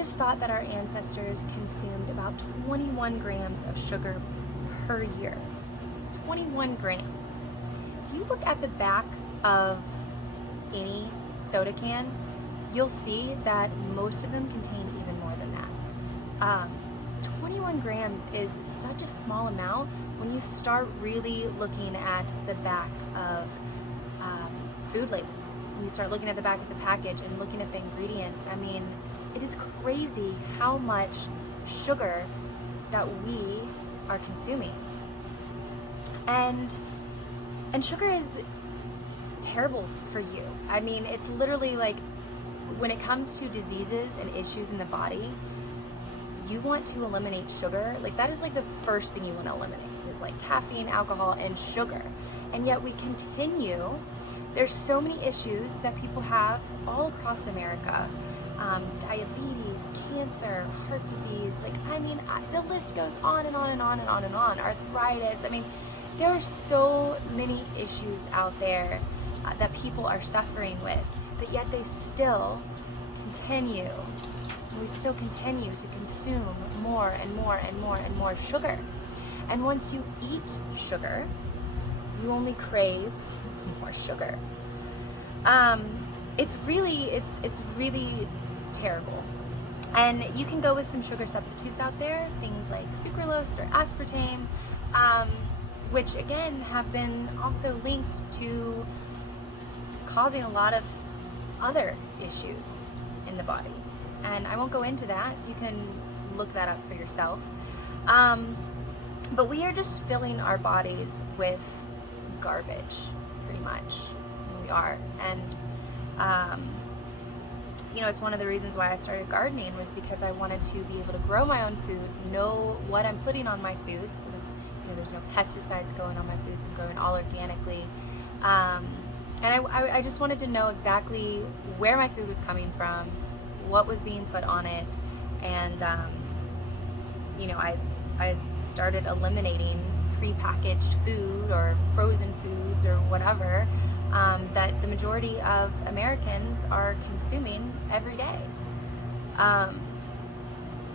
is thought that our ancestors consumed about 21 grams of sugar per year. 21 grams. If you look at the back of any soda can, you'll see that most of them contain even more than that. 21 grams is such a small amount when you start really looking at the back of food labels. When you start looking at the back of the package and looking at the ingredients, I mean, it is crazy how much sugar that we are consuming. And sugar is terrible for you. I mean, it's literally like, when it comes to diseases and issues in the body, you want to eliminate sugar. Like, that is like the first thing you want to eliminate, is like caffeine, alcohol, and sugar. And yet we continue. There's so many issues that people have all across America. Diabetes, cancer, heart disease, like, I mean, the list goes on and on and on and on and on. Arthritis. I mean, there are so many issues out there that people are suffering with, but yet they still continue. We still continue to consume more and more and more and more sugar. And once you eat sugar, you only crave more sugar. It's terrible. And you can go with some sugar substitutes out there, things like sucralose or aspartame, which again have been also linked to causing a lot of other issues in the body. And I won't go into that. You can look that up for yourself. But we are just filling our bodies with garbage, pretty much. We are. And it's one of the reasons why I started gardening, was because I wanted to be able to grow my own food, know what I'm putting on my food, so that there's no pesticides going on my foods, I'm growing all organically. And I just wanted to know exactly where my food was coming from, what was being put on it, and I started eliminating prepackaged food or frozen foods or whatever that the majority of Americans are consuming every day.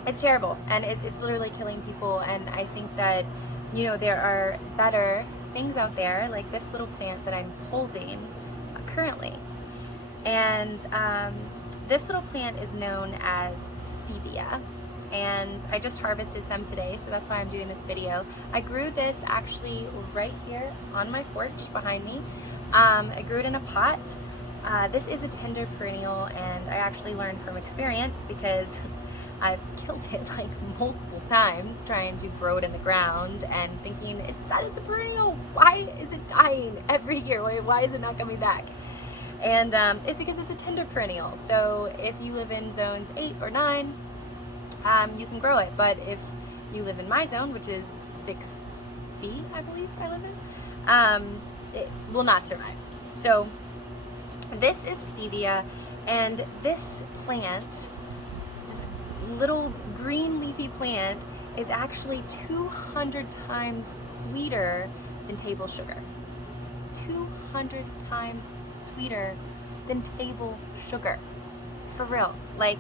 It's terrible, and it's literally killing people. And I think that there are better things out there, like this little plant that I'm holding currently. And this little plant is known as Stevia, and I just harvested some today, so that's why I'm doing this video. I grew this actually right here on my porch behind me. I grew it in a pot. This is a tender perennial, and I actually learned from experience, because I've killed it like multiple times trying to grow it in the ground and thinking, it said it's a perennial, why is it dying every year? Why is it not coming back? And it's because it's a tender perennial. So if you live in zones 8 or 9, you can grow it. But if you live in my zone, which is 6B, I believe I live in, it will not survive. So this is Stevia, and this plant, this little green leafy plant, is actually 200 times sweeter than table sugar. 200 times sweeter than table sugar. For real. Like,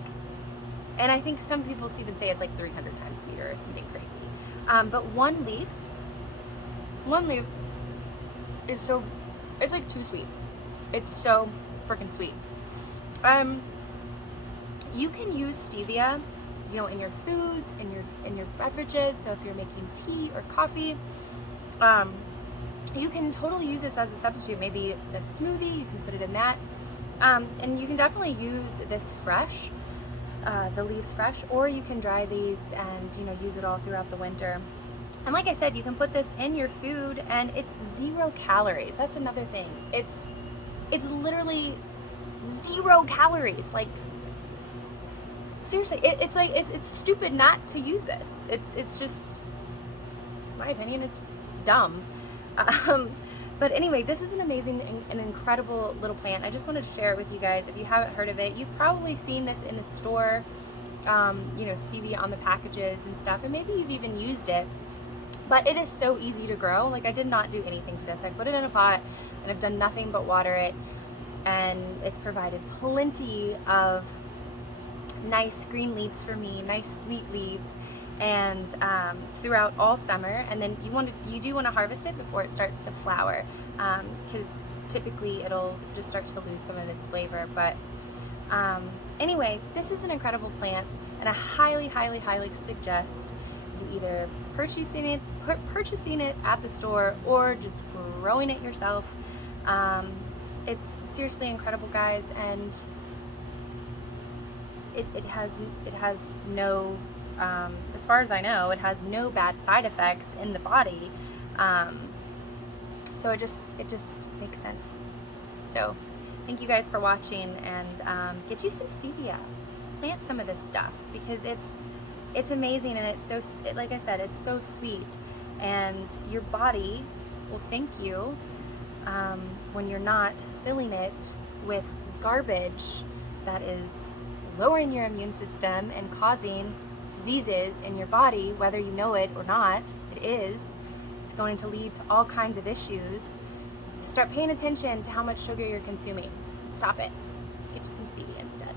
and I think some people even say it's like 300 times sweeter or something crazy. But one leaf is so, it's like too sweet. It's so freaking sweet. You can use stevia, in your foods, in your beverages. So if you're making tea or coffee, you can totally use this as a substitute. Maybe a smoothie, you can put it in that. And you can definitely use this fresh, the leaves fresh, or you can dry these and use it all throughout the winter. And like I said, you can put this in your food, and it's 0 calories. That's another thing. It's literally 0 calories. Like, seriously, it's stupid not to use this. It's just, in my opinion, it's dumb. But anyway, this is an amazing and incredible little plant. I just wanted to share it with you guys. If you haven't heard of it, you've probably seen this in the store, stevia on the packages and stuff, and maybe you've even used it. But it is so easy to grow. Like, I did not do anything to this. I put it in a pot, and I've done nothing but water it, and it's provided plenty of nice green leaves for me, nice sweet leaves, and throughout all summer. And then you do want to harvest it before it starts to flower, because typically it'll just start to lose some of its flavor. But anyway, this is an incredible plant, and I highly, highly, highly suggest you either purchasing it at the store or just growing it yourself. It's seriously incredible, guys, and it has no, as far as I know, it has no bad side effects in the body. So it just makes sense. So thank you guys for watching, and get you some stevia. Plant some of this stuff, because it's amazing, and it's so, like I said, it's so sweet, and your body will thank you when you're not filling it with garbage that is lowering your immune system and causing diseases in your body, whether you know it or not. It is. It's going to lead to all kinds of issues. So start paying attention to how much sugar you're consuming. Stop it. Get you some stevia instead.